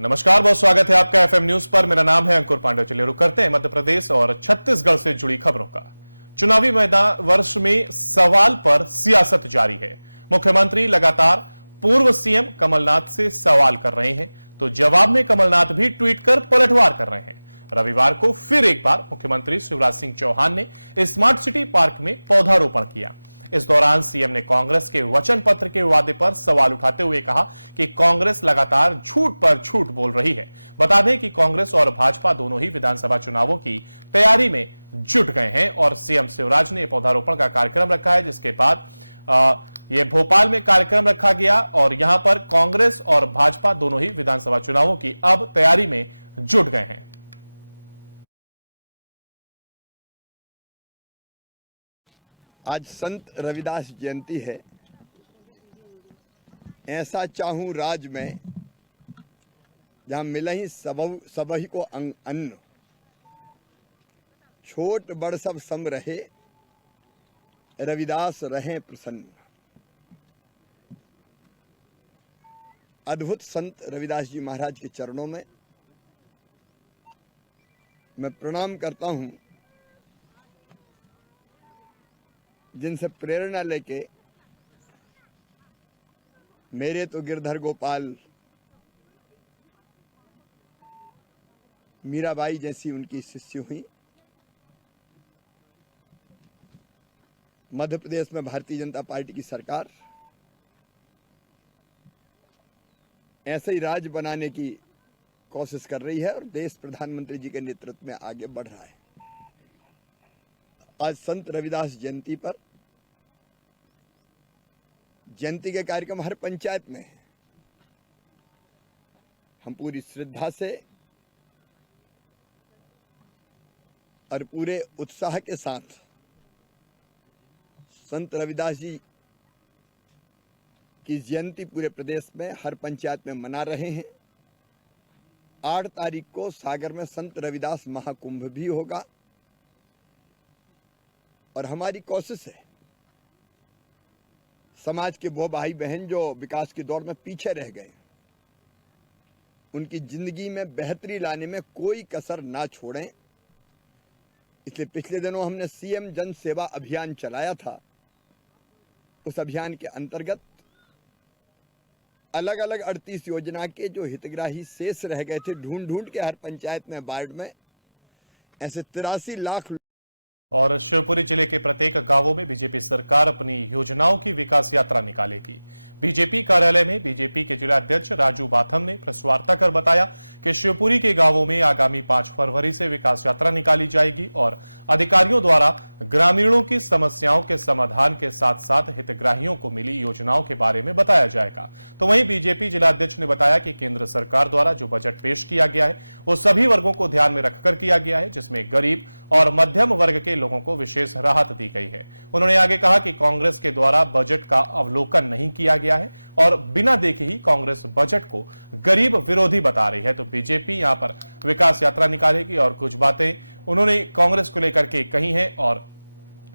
नमस्कार, बहुत स्वागत है आपका एफएम न्यूज पर। मेरा नाम है अंकुर पांडे। चलिए रुक करते हैं मध्य प्रदेश और छत्तीसगढ़ से जुड़ी खबरों का। चुनावी मैदान वर्ष में सवाल पर सियासत जारी है। मुख्यमंत्री लगातार पूर्व सीएम कमलनाथ से सवाल कर रहे हैं, तो जवाब में कमलनाथ भी ट्वीट कर पलटवार कर रहे हैं। रविवार को फिर एक बार मुख्यमंत्री शिवराज सिंह चौहान ने स्मार्ट सिटी पार्क में पौधारोपण किया। इस दौरान सीएम ने कांग्रेस के वचन पत्र के वादे पर सवाल उठाते हुए कहा कि कांग्रेस लगातार झूठ पर झूठ बोल रही है। बता दें कि कांग्रेस और भाजपा दोनों ही विधानसभा चुनावों की तैयारी में जुट गए हैं और सीएम शिवराज ने पौधारोपण का कार्यक्रम रखा है, जिसके बाद ये भोपाल में कार्यक्रम रखा गया और यहां पर कांग्रेस और भाजपा दोनों ही विधानसभा चुनावों की अब तैयारी में जुट गए हैं। आज संत रविदास जयंती है। ऐसा चाहूं राज में जहां मिले ही सबही को अन्न, छोट बड़ सब सम रहे, रविदास रहे प्रसन्न। अद्भुत संत रविदास जी महाराज के चरणों में मैं प्रणाम करता हूं, जिनसे प्रेरणा लेके मेरे तो गिरधर गोपाल, मीराबाई जैसी उनकी शिष्य हुई। मध्य प्रदेश में भारतीय जनता पार्टी की सरकार ऐसे ही राज बनाने की कोशिश कर रही है और देश प्रधानमंत्री जी के नेतृत्व में आगे बढ़ रहा है। आज संत रविदास जयंती पर जयंती के कार्यक्रम हर पंचायत में है। हम पूरी श्रद्धा से और पूरे उत्साह के साथ संत रविदास जी की जयंती पूरे प्रदेश में हर पंचायत में मना रहे हैं। 8 तारीख को सागर में संत रविदास महाकुंभ भी होगा और हमारी कोशिश है समाज के वो भाई बहन जो विकास की दौड़ में पीछे रह गए, उनकी जिंदगी में बेहतरी लाने में कोई कसर ना छोड़ें। इसलिए पिछले दिनों हमने सीएम जन सेवा अभियान चलाया था। उस अभियान के अंतर्गत अलग अलग 38 योजना के जो हितग्राही शेष रह गए थे, ढूंढ ढूंढ के हर पंचायत में वार्ड में ऐसे 83 लाख। और शिवपुरी जिले के प्रत्येक गांवों में बीजेपी सरकार अपनी योजनाओं की विकास यात्रा निकालेगी। बीजेपी कार्यालय में बीजेपी के जिला अध्यक्ष राजू बाथम ने प्रेस वार्ता कर बताया कि शिवपुरी के गांवों में आगामी 5 फरवरी से विकास यात्रा निकाली जाएगी और अधिकारियों द्वारा ग्रामीणों की समस्याओं के समाधान के साथ साथ हितग्राहियों को मिली योजनाओं के बारे में बताया जाएगा। तो वहीं बीजेपी जिला अध्यक्ष ने बताया कि केंद्र सरकार द्वारा जो बजट पेश किया गया है वो सभी वर्गों को ध्यान में रखकर किया गया है, जिसमें गरीब और मध्यम वर्ग के लोगों को विशेष राहत दी गई है। उन्होंने आगे कहा कि कांग्रेस के द्वारा बजट का अवलोकन नहीं किया गया है और बिना देखे ही कांग्रेस बजट को गरीब विरोधी बता रही है। तो बीजेपी यहां पर विकास यात्रा निकालेगी और कुछ बातें उन्होंने कांग्रेस को लेकर के कही हैं और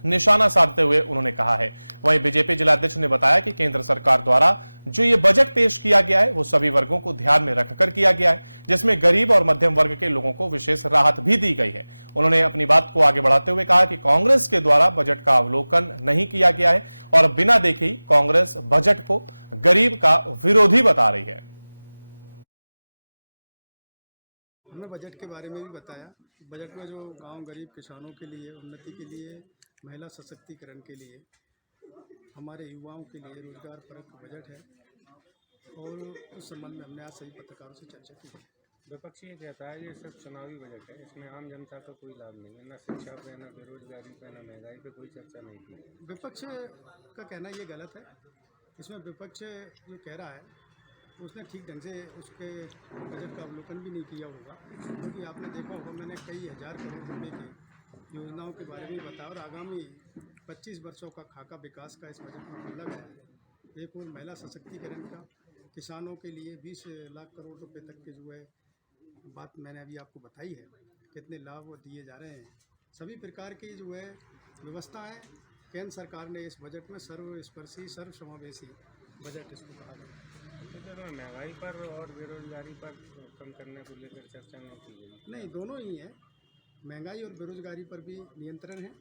निशाना साधते हुए उन्होंने कहा है। वहीं बीजेपी जिलाध्यक्ष ने बताया कि केंद्र सरकार द्वारा जो ये बजट पेश किया गया है वो सभी वर्गों को ध्यान में रखकर किया गया है, जिसमें गरीब और मध्यम वर्ग के लोगों को विशेष राहत भी दी गई है। उन्होंने अपनी बात को आगे बढ़ाते हुए कहा कि कांग्रेस के द्वारा बजट का अवलोकन नहीं किया गया है और बिना देखे ही कांग्रेस बजट को गरीब का विरोधी बता रही है। हमने बजट के बारे में भी बताया। बजट में जो गांव गरीब किसानों के लिए, उन्नति के लिए, महिला सशक्तिकरण के लिए, हमारे युवाओं के लिए रोजगार परक बजट है और उस संबंध में हमने आज सभी पत्रकारों से चर्चा की है। विपक्ष ये कहता है ये सब चुनावी बजट है, इसमें आम जनता का कोई लाभ नहीं है, न शिक्षा पे, न बेरोजगारी पे, न महंगाई पे कोई चर्चा नहीं की। विपक्ष का कहना ये गलत है। इसमें विपक्ष जो कह रहा है उसने ठीक ढंग से उसके बजट का अवलोकन भी नहीं किया होगा, क्योंकि आपने देखा होगा मैंने कई हज़ार करोड़ रुपए की योजनाओं के बारे में बताया और आगामी 25 वर्षों का खाका विकास का इस बजट में मतलब है। एक और महिला सशक्तिकरण का, किसानों के लिए 20 लाख करोड़ रुपए तक के जो है बात मैंने अभी आपको बताई है, कितने लाभ दिए जा रहे हैं। सभी प्रकार की जो है व्यवस्था है। केंद्र सरकार ने इस बजट में सर्वस्पर्शी सर्वसमावेशी बजट इसको कहा गया। परिषद में महंगाई पर और बेरोजगारी पर कम करने को लेकर चर्चा नहीं की गई। नहीं, दोनों ही है। महंगाई और बेरोजगारी पर भी नियंत्रण है।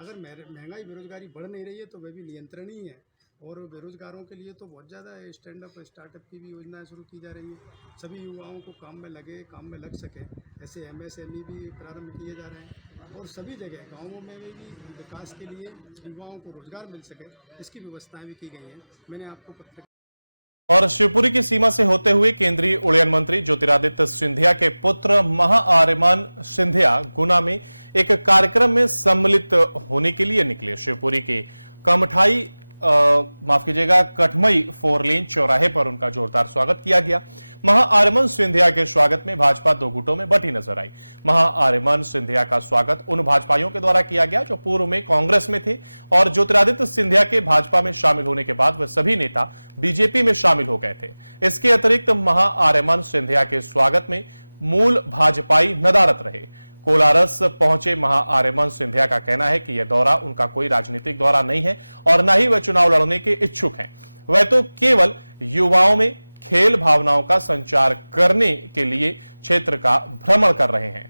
अगर महंगाई बेरोजगारी बढ़ नहीं रही है तो वह भी नियंत्रण ही है। और बेरोजगारों के लिए तो बहुत ज़्यादा स्टैंड अप स्टार्टअप की भी योजनाएं शुरू की जा रही हैं। सभी युवाओं को काम में लग सके, ऐसे MSME भी प्रारंभ किए जा रहे हैं। और सभी जगह गाँवों में भी विकास के लिए युवाओं को रोजगार मिल सके, इसकी व्यवस्थाएं भी की गई हैं। मैंने आपको पत्र और शिवपुरी की सीमा से होते हुए केंद्रीय उड्डयन मंत्री ज्योतिरादित्य सिंधिया के पुत्र महाआर्यमान सिंधिया गुना में एक कार्यक्रम में सम्मिलित होने के लिए निकले। शिवपुरी के कमठाई कठमई 4 लेन चौराहे पर उनका जोरदार स्वागत किया गया। महाआर्यमान सिंधिया के स्वागत में भाजपा दो गुटों में बंटी नजर आई। महाआर्यमान सिंधिया का स्वागत उन भाजपाइयों के द्वारा किया गया जो पूर्व में कांग्रेस में थे और ज्योतिरादित्य सिंधिया के भाजपा में शामिल होने के बाद वह सभी नेता बीजेपी में शामिल हो गए थे। इसके अतिरिक्त महाआर्यमान सिंधिया के स्वागत में मूल भाजपाई नदारत रहे। कोलारस पहुंचे महाआर्यमान सिंधिया का कहना है कि यह दौरा उनका कोई राजनीतिक दौरा नहीं है और न ही वह चुनाव लड़ने के इच्छुक हैं। वह तो केवल युवाओं में खेल भावनाओं का संचार करने के लिए क्षेत्र का भ्रमण कर रहे हैं।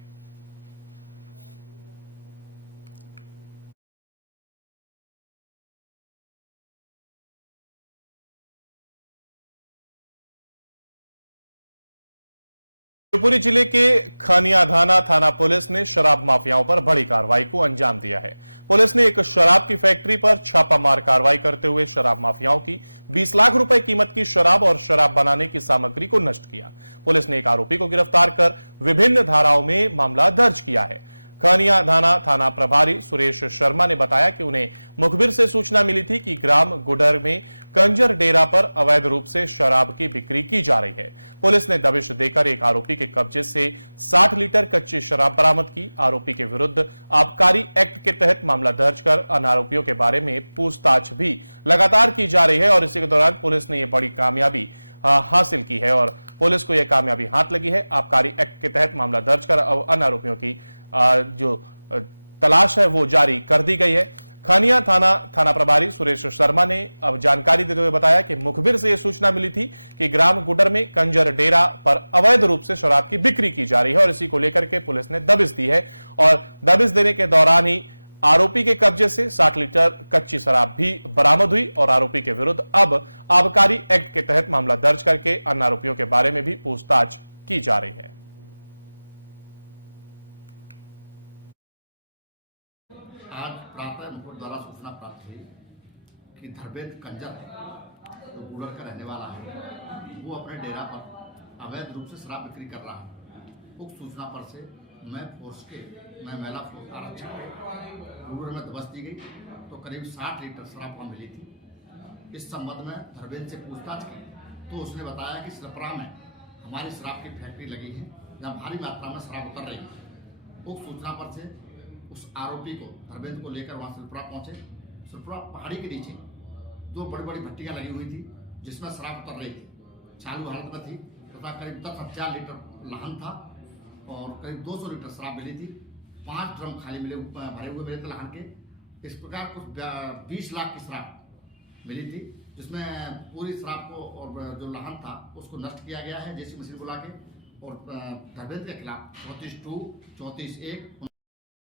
शिवपुरी जिले के खनियाधाना थाना पुलिस ने शराब माफियाओं पर बड़ी कार्रवाई को अंजाम दिया है। पुलिस ने एक शराब की फैक्ट्री पर छापामार कार्रवाई करते हुए शराब माफियाओं की 20 लाख रुपए कीमत की शराब और शराब बनाने की सामग्री को नष्ट किया। पुलिस ने एक आरोपी को गिरफ्तार कर विभिन्न धाराओं में मामला दर्ज किया है। खनियाधाना थाना प्रभारी सुरेश शर्मा ने बताया कि उन्हें मुखबिर से सूचना मिली थी कि ग्राम गुडर में कंजर डेरा पर अवैध रूप से शराब की बिक्री की जा रही है। पुलिस ने दबिश देकर एक आरोपी के कब्जे से 60 लीटर कच्ची शराब बरामद की। आरोपी के विरुद्ध आबकारी एक्ट के तहत मामला दर्ज कर अन्य आरोपियों के बारे में पूछताछ भी लगातार की जा रही है और इसी के दौरान पुलिस ने यह बड़ी कामयाबी हासिल की है और पुलिस को यह कामयाबी हाथ लगी है। आबकारी एक्ट के तहत मामला दर्ज कर अन्य आरोपियों की जो तलाश है वो जारी कर दी गई है। खनिया थाना प्रभारी सुरेश शर्मा ने अब जानकारी देते हुए बताया कि मुखबिर से यह सूचना मिली थी कि ग्राम गुडर में कंजर डेरा पर अवैध रूप से शराब की बिक्री की जा रही है और इसी को लेकर के पुलिस ने दबिश दी है और दबिश देने के दौरान ही आरोपी के कब्जे से 60 लीटर कच्ची शराब भी बरामद हुई और आरोपी के विरुद्ध अब आबकारी एक्ट के तहत मामला दर्ज करके अन्य आरोपियों के बारे में भी पूछताछ की जा रही है। आज प्रातः मुझको द्वारा सूचना प्राप्त हुई कि धर्मेंद्र कंजर जो गुड़र का रहने वाला है वो अपने डेरा पर अवैध रूप से शराब बिक्री कर रहा है। उक्त सूचना पर से मैं महिला फोर्स आरक्षक गुड़र में दबस दी गई तो करीब 60 लीटर शराब वहाँ मिली थी। इस संबंध में धर्मेंद्र से पूछताछ की तो उसने बताया कि सरपरा में हमारी शराब की फैक्ट्री लगी है जहाँ भारी मात्रा में शराब उतर रही है। उक्त सूचना पर से उस आरोपी को धर्मेंद्र को लेकर वहाँ सिरपुरा पहुंचे। सिरपुरा पहाड़ी के नीचे दो बड़ी बड़ी भट्टियाँ लगी हुई थी जिसमें शराब उतर रही थी, चालू हालत में थी तथा करीब 10,000 लीटर लाहन था और करीब 200 लीटर शराब मिली थी। 5 ड्रम खाली भरे हुए मिले थे लाहन के। इस प्रकार कुछ 20 लाख की शराब मिली थी जिसमें पूरी शराब को और जो लाहन था उसको नष्ट किया गया है जैसी मशीन बुला के और धर्मेंद्र के खिलाफ 34(2), 34(1)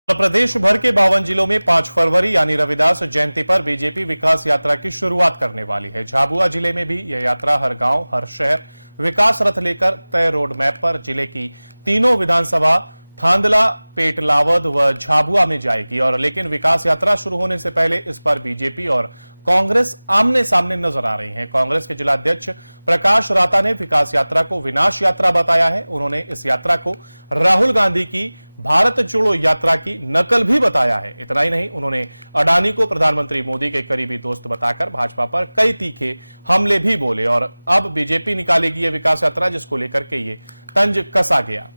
प्रदेश भर के 52 जिलों में 5 फरवरी यानी रविदास जयंती पर बीजेपी विकास यात्रा की शुरुआत करने वाली है। झाबुआ जिले में भी यह यात्रा हर गांव हर शहर विकास रथ लेकर तय रोड मैप पर जिले की तीनों विधानसभा थांदला, पेटलावद व झाबुआ में जाएगी और लेकिन विकास यात्रा शुरू होने से पहले इस पर बीजेपी और कांग्रेस आमने सामने नजर आ रही हैं। कांग्रेस के जिलाध्यक्ष प्रकाश राता ने विकास यात्रा को विनाश यात्रा बताया है। उन्होंने इस यात्रा को राहुल गांधी की भारत जोड़ो यात्रा की नकल भी बताया है। इतना ही नहीं, उन्होंने अडानी को प्रधानमंत्री मोदी के करीबी दोस्त बताकर भाजपा पर कई तीखे हमले भी बोले और अब बीजेपी निकालेगी यह विकास यात्रा जिसको लेकर के ये तंज कसा गया।